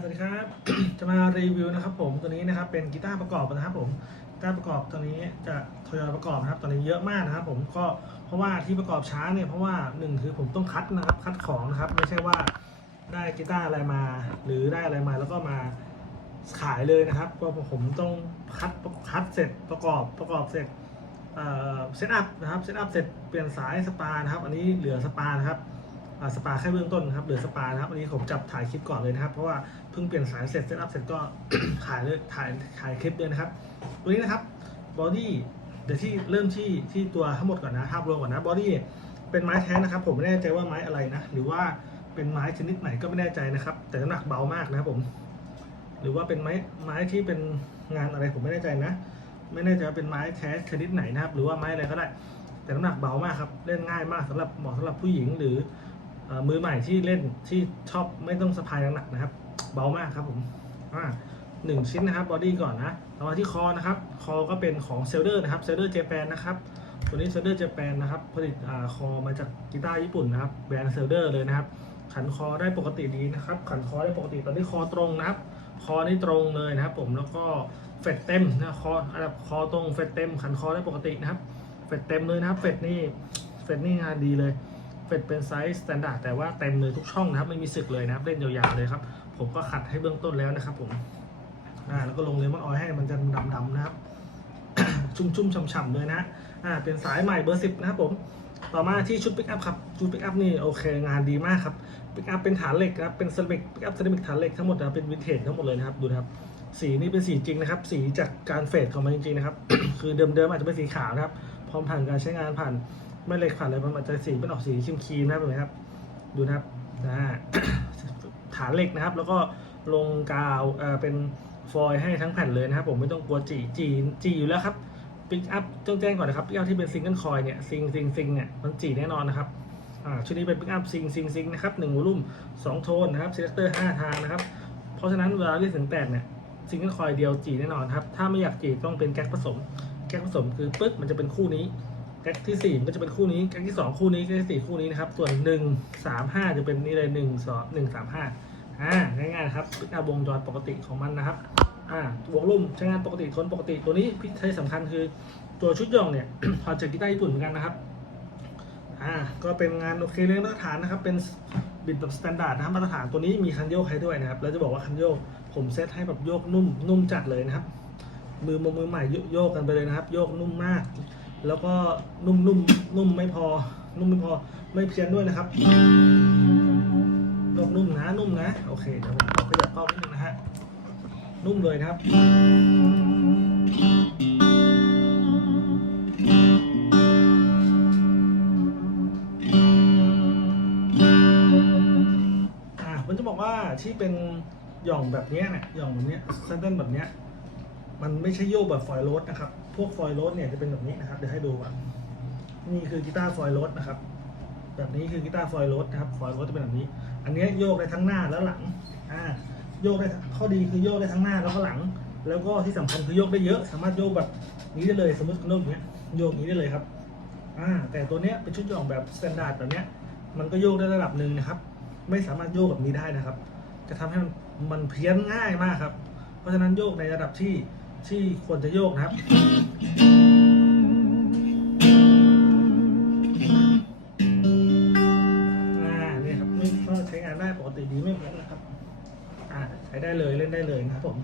สวัสดีครับ จะมารีวิวนะครับผมตัวนี้นะครับเป็นกีตาร์ประกอบนะครับผมกีตาร์ประกอบตัวนี้จะทยอยประกอบนะครับตอนนี้เยอะมากนะครับผมก็เพราะว่าที่ประกอบช้าเนี่ยเพราะว่าหนึ่งคือผมต้องคัดนะครับคัดของนะครับไม่ใช่ว่าได้กีตาร์อะไรมา หรือได้อะไรมาแล้วก็มาขายเลยนะครับเพราะผมต้องคัดคัดเสร็จประกอบประกอบเสร็จเซตอัพนะครับเซตอัพเสร็จเปลี่ยนสายสปานะครับอันนี้เหลือสปานะครับ สปาแค่เบื้องต้นนะครับเหลือสปานะครับอันนี้ผมจับถ่ายคลิปก่อนเลยนะครับ เพราะว่าเพิ่งเปลี่ยนสายเสร็จเซตอัพเสร็จก็ถ่ายเลยถ่ายถ่ายคลิปเลยนะครับตัวนี้นะครับบอดี้เดี๋ยวที่เริ่มที่ที่ตัวทั้งหมดก่อนนะภาพรวมก่อนนะบอดี้เป็นไม้แท้นะครับ ผมไม่แน่ใจว่าไม้อะไรนะ หรือว่าเป็นไม้ชนิดไหนก็ไม่แน่ใจนะครับ แต่น้ำหนักเบามากนะครับผม หรือว่าเป็นไม้ไม้ที่เป็นงานอะไรผมไม่แน่ใจนะ ไม่แน่ใจว่าเป็นไม้แท้ชนิดไหนนะครับ หรือว่าไม้อะไรก็ได้ แต่น้ำหนักเบามากครับเล่นง่ายมากสำหรับเหมาะสำหรับผู้หญิงหรือ มือใหม่ที่เล่นที่ชอบไม่ต้องสะพายหนักๆนะครับ เบามากครับผมอ่าหนึ่งชิ้นนะครับบอดี้ก่อนนะต่อมาที่คอนะครับ คอก็เป็นของเซลเดอร์นะครับเซลเดอร์เจแปนนะครับตัวนี้เซลเดอร์เจแปนนะครับผลิตอคอมาจากกีตาร์ญี่ปุ่นนะครับแบรนด์เซลเดอร์เลยนะครับ ขันคอได้ปกติดีนะครับ ขันคอได้ปกติตอนนี้คอตรงนะครับ คอนี่ตรงเลยนะครับผมแล้วก็เฟดเต็มนะคออันดับคอตรงเฟดเต็ม ขันคอได้ปกตินะครับ เฟดเต็มเลยนะครับ เฟดนี่เฟดนี่งานดีเลย เฟดเป็นไซส์สแตนดาร์ดแต่ว่าเต็มเลยทุกช่องนะครับ ไม่มีสึกเลยนะครับ เล่นยาวๆเลยครับ ผมก็ขัดให้เบื้องต้นแล้วนะครับผมอ่าแล้วก็ลงเลมอนออยล์ให้มันจะดำๆนะครับ ชุ่มๆฉ่ำๆเลยนะอ่าเป็นสายใหม่เบอร์สิบนะครับผมต่อมาที่ชุดปิกอัพครับ ชุดปิกอัพนี่โอเคงานดีมากครับปิกอัพเป็นฐานเหล็กครับเป็นเซรามิกปิกอัพเซรามิกฐานเหล็กทั้งหมดนะเป็นวินเทจทั้งหมดเลยนะครับดูนะครับสีนี่เป็นสีจริงนะครับ สีจากการเฟดของมันจริงๆนะครับ คือเดิมๆอาจจะเป็นสีขาวนะครับ พร้อมผ่านการใช้งานผ่าน แม่เล็กผ่านอะไรมันอาจจะสีเป็นออกสีครีมนะครับเห็นไหมครับ ดูนะครับนะฐานเหล็กนะครับ แล้วก็ลงกาวเอ่อเป็นฟอยล์ให้ทั้งแผ่นเลยนะครับ ผมไม่ต้องกลัวจีจีจีอยู่แล้วครับปิกอัพต้องแจ้งก่อนนะครับปิกอัพที่เป็นซิงเกิลคอยเนี่ยซิงซิงซิงเนี่ยมันจีแน่นอนนะครับอ่าชุดนี้เป็นปิกอัพซิงซิงซิงนะครับหนึ่งวอลุ่มสองโทนนะครับเซเลคเตอร์ห้าทางนะครับ เพราะฉะนั้นเวลาเรียกเสียงแตกเนี่ยซิงเกิลคอยเดียวจีแน่นอนครับถ้าไม่อยากจีต้องเป็นแก๊กผสม แก๊กผสมคือปึ๊กมันจะเป็นคู่นี้ แก๊กที่สี่ก็จะเป็นคู่นี้แก๊กที่สองคู่นี้แก๊กที่สี่คู่นี้นะครับ ส่วนหนึ่งสามห้าจะเป็นนี่เลยหนึ่งสองหนึ่งสามห้าอ่าง่ายๆครับพิจารวงจรปกติของมันนะครับอ่าวงลุ่มใช้งานปกติทนปกติตัวนี้พิเศษสำคัญคือตัวชุดย่องเนี่ยพอจากกีตาร์ญี่ปุ่นเหมือนกันนะครับอ่าก็เป็นงานโอเคเลยมาตรฐานนะครับเป็นบิดแบบสแตนดาร์ดนะครับมาตรฐานตัวนี้มีคันโยกให้ด้วยนะครับแล้วจะบอกว่าคันโยกผมเซตให้แบบโยกนุ่มนุ่มจัดเลยนะครับ มือมือใหม่โยกกันไปเลยนะครับ โยกนุ่มมาก แล้วก็นุ่มนุ่มนุ่มไม่พอ นุ่มไม่พอ ไม่เพี้ยนด้วยนะครับโยกนุ่มนะนุ่มนะ โอเคเดี๋ยวผมขยับกล้องนิดนึงนะฮะ นุ่มเลยนะครับ อ่าผมจะบอกว่าที่เป็นหย่องแบบเนี้ยเนี่ยหย่องแบบเนี้ยแซนเดิลแบบเนี้ยมันไม่ใช่โยกแบบฟอยล์โรสนะครับ พวกฟอยล์โรสเนี่ยจะเป็นแบบนี้นะครับ เดี๋ยวให้ดูก่อนนี่คือกีตาร์ฟอยล์โรสนะครับ แบบนี้คือกีตาร์ฟอยล์โรสนะครับ ฟอยล์โรสจะเป็นแบบนี้ อันเนี้ยโยกได้ทั้งหน้าและหลัง อ่า โยกได้ ข้อดีคือโยกได้ทั้งหน้าแล้วก็หลัง แล้วก็ที่สำคัญคือโยกได้เยอะ สามารถโยกแบบนี้ได้เลย สมมติคุณโยกอย่างเงี้ย โยกอย่างนี้ได้เลยครับ อ่า แต่ตัวเนี้ยเป็นชุดยองแบบสแตนดาร์ดแบบเนี้ย มันก็โยกได้ระดับหนึ่งนะครับ ไม่สามารถโยกแบบนี้ได้นะครับ จะทำให้มันมันเพี้ยนง่ายมากครับ เพราะฉะนั้นโยกในระดับที่ ที่ควรจะโยกนะครับ อ่าเนี่ยครับนี่ก็ใช้งานได้ปกติดีไม่เพี้ยนนะครับ อ่าใช้ได้เลยเล่นได้เลยนะครับผม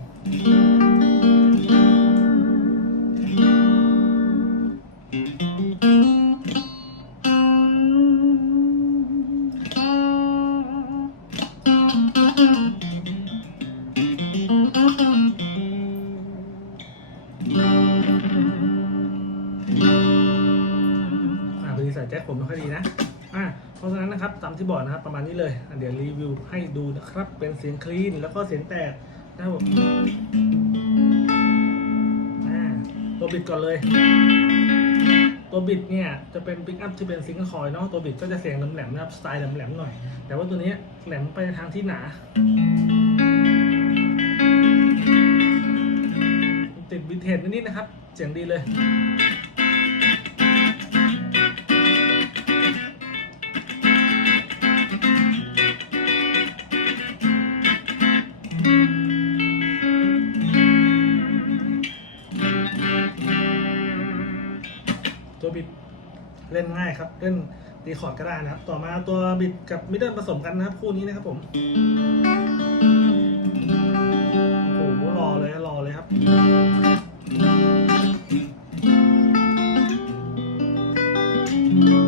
ให้ดูนะครับ เป็นเสียงคลีนแล้วก็เสียงแตกนะครับผมอ่าตัวบิดก่อนเลย ตัวบิดเนี่ยจะเป็นปิกอัพที่เป็นซิงเกิลคอยเนาะตัวบิดก็จะเสียงแหลมๆนะครับสไตล์แหลมๆหน่อย แต่ว่าตัวนี้แหลมไปทางที่หนาติดวินเทจนิดๆนะครับ เสียงดีเลย ล่นง่ายครับ เล่นตีคอร์ดก็ได้นะครับ ต่อมาตัวบิดกับมิดเดิลผสมกันนะครับ คู่นี้นะครับผม โอ้โหรอเลยรอเลยครับโ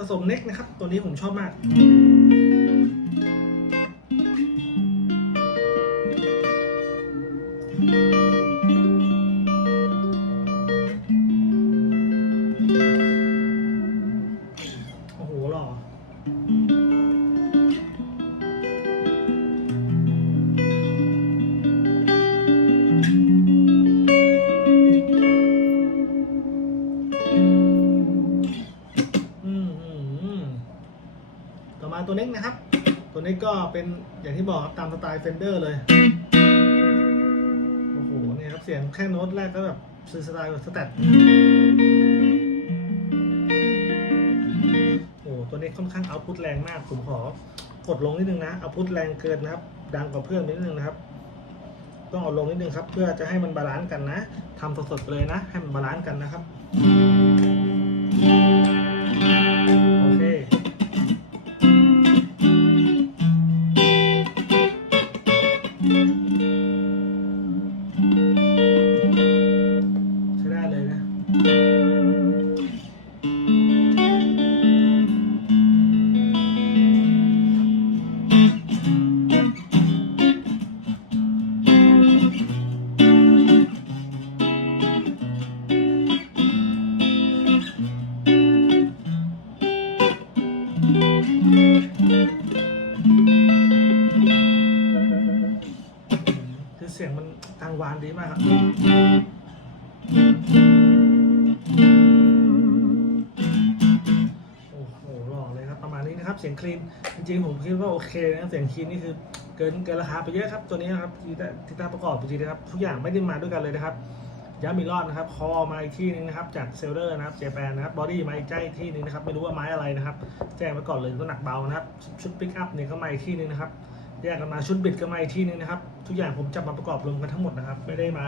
ผสมเน็กนะครับ ตัวนี้ผมชอบมาก มาตัวเน็กนะครับ ตัวเน็กก็เป็นอย่างที่บอกครับตามสไตล์เฟนเดอร์เลย โอ้โหเนี่ยครับเสียงแค่โน้ตแรกก็แบบซื้อสไตล์แบบสแตทโอ้โหตัวนี้ค่อนข้างเอาพุทแรงมาก ผมขอกดลงนิดนึงนะเอาพุทแรงเกินนะครับ ดังกว่าเพื่อนนิดนึงนะครับ ต้องเอาลงนิดนึงครับ เพื่อจะให้มันบาลานซ์กันนะทำสดๆเลยนะ ให้มันบาลานซ์กันนะครับ ดีมากครับโอ้โหหล่อเลยครับประมาณนี้นะครับ เสียงคลีนจริงๆผมคิดว่าโอเคนะเสียงคลีนนี่คือเกินเกินราคาไปเยอะครับตัวนี้นะครับที่ที่ตาประกอบจริงๆนะครับทุกอย่างไม่ได้มาด้วยกันเลยนะครับย้ำอีกรอบนะครับ คอมาอีกที่หนึงนะครับ จากเซลเลอร์นะครับเจแปนนะครับ บอดี้มาอีกใจที่หนึงนะครับ ไม่รู้ว่าไม้อะไรนะครับ แจ้งไปก่อนเลยก็หนักเบานะครับ ชุดปิกอัพเนี่ยก็มาอีกที่หนึงนะครับ แยกกันมาชุดบิดก็มาอีกที่หนึงนะครับ ทุกอย่างผมจับมาประกอบรวมกันทั้งหมดนะครับ ไม่ได้มา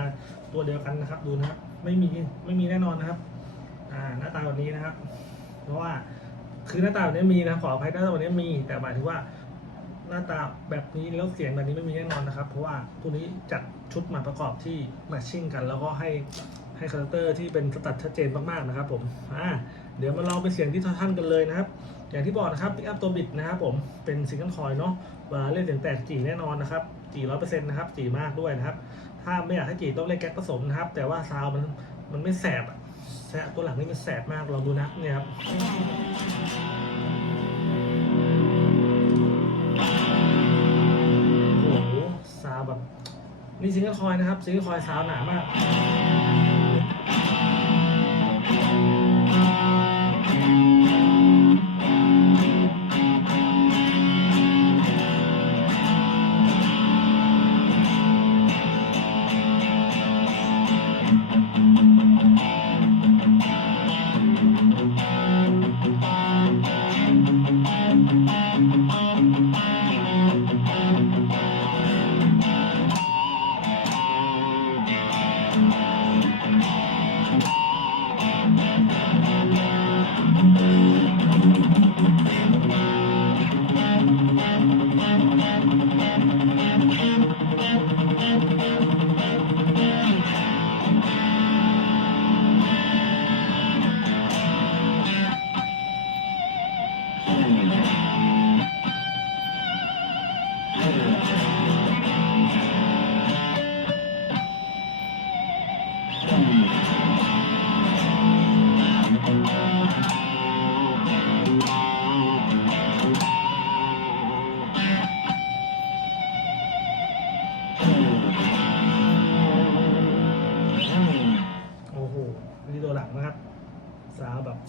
ตัวเดียวกันนะครับ ดูนะครับ ไม่มีไม่มีแน่นอนนะครับ อ่าหน้าตาแบบนี้นะครับ เพราะว่าคือหน้าตาแบบนี้มีนะขออภัยหน้าตาแบบนี้มี แต่หมายถึงว่าหน้าตาแบบนี้แล้วเสียงแบบนี้ไม่มีแน่นอนนะครับ เพราะว่าตัวนี้จัดชุดมาประกอบที่แมทชิ่งกัน แล้วก็ให้ให้คาแรคเตอร์ที่เป็นสตัดชัดเจนมากๆนะครับ ผมอ่าเดี๋ยวมาลองเป็นเสียงที่ท่านกันเลยนะครับ อย่างที่บอกนะครับปิกอัพตัวบิดนะครับผมเป็นซิงเกิลคอยเนาะเวลาเล่นเสียงแตกจีแน่นอนนะครับ จีร้อยเปอร์เซ็นต์นะครับ จีมากด้วยนะครับ ถ้าไม่อยากให้จีต้องเล่นแก๊กผสมนะครับ แต่ว่าซาวมันมันไม่แสบอะแสบตัวหลังนี่มันแสบมากลองดูนะเนี่ยครับโอ้โหซาวแบบนี่ซิงเกิลคอยนะครับซิงเกิลคอยซาวหนามาก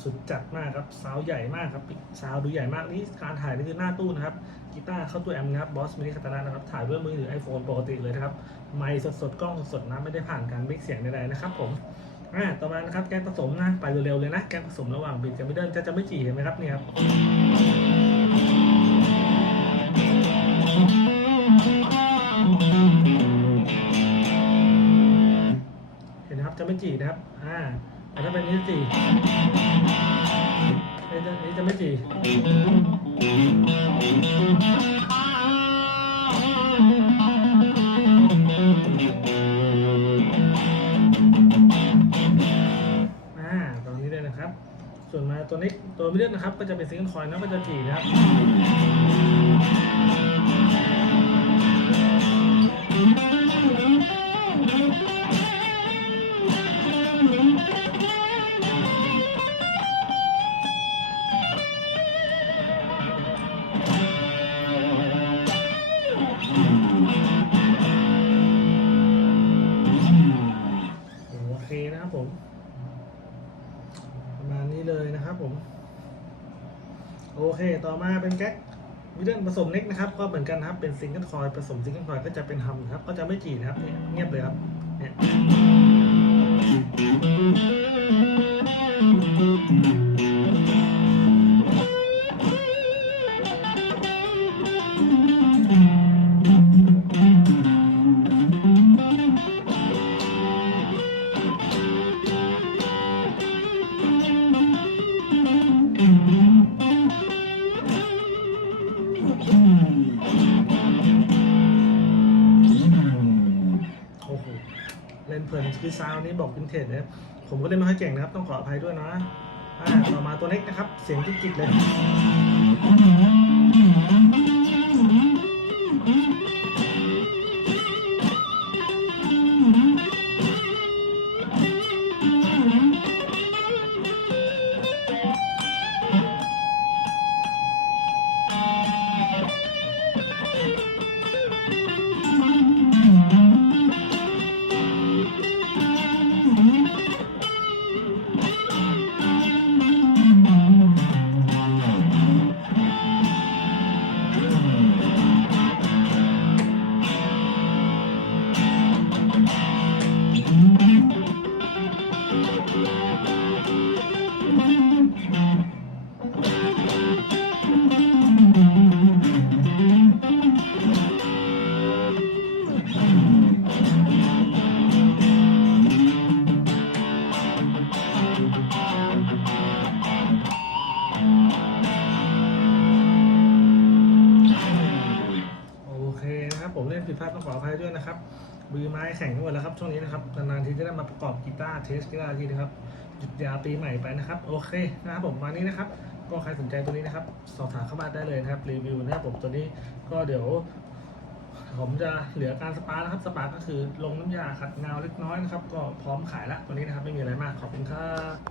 สุดจัดมากครับสาวใหญ่มากครับสาวดูใหญ่มากนี่การถ่ายนี่คือหน้าตู้นะครับกีตาร์เข้าตัวแอมป์นะครับบอสมินิคาตานะนะครับถ่ายด้วยมือถือ iPhone ปกติเลยนะครับไมค์สดๆกล้องสดนะไม่ได้ผ่านการมิกเสียงใดๆนะครับผมอ่าต่อมานะครับแกนผสมนะไปเร็วๆเลยนะแกนผสมระหว่างบิดกับมิดเดิลจะจะไม่จีเห็นไหมครับเนี่ยครับเห็นนะครับจะไม่จีนะครับอ่า แต่ถ้าเป็นนี้จะจีอันนี้จะอันนี้จะไม่จีอ่าตรงนี้เลยนะครับ ส่วนมาตัวนี้ตัวมิดเดิลนะครับ ก็จะเป็นซิงเกิลคอยน์นะก็จะจีนะครับ นี้เลยนะครับผม โอเค ต่อมาเป็นแก๊กวิดเดิลผสมเน็กนะครับ ก็เหมือนกันครับ เป็นซิงเกิลคอยผสมซิงเกิลคอยก็จะเป็นฮัมครับ ก็จะไม่จีนะครับ เนี่ยเงียบเลยครับ เนี่ย คือซาวนี้บอกวินเทจนะครับผมก็เล่นไม่ค่อยเก่งนะครับ ต้องขออภัยด้วยนะอ่าต่อมาตัวเล็กนะครับ เสียงจิกๆเลย ดพลาดต้องขออภัยด้วยนะครับมือไม้แข็งกันหมดแล้วครับช่วงนี้นะครับนานๆทีจะได้มาประกอบกีตาร์เทสกีตาร์ทีนะครับหยุดยาปีใหม่ไปนะครับ โอเคนะครับผมวันนี้นะครับ ก็ใครสนใจตัวนี้นะครับ สอบถามเข้ามาได้เลยนะครับรีวิวนะครับผมตัวนี้ก็เดี๋ยวผมจะเหลือการสปาร์นะครับสปาร์ก็คือลงน้ำยาขัดเงาเล็กน้อยนะครับ ก็พร้อมขายและตัวนี้นะครับไม่มีอะไรมากขอบคุณครับ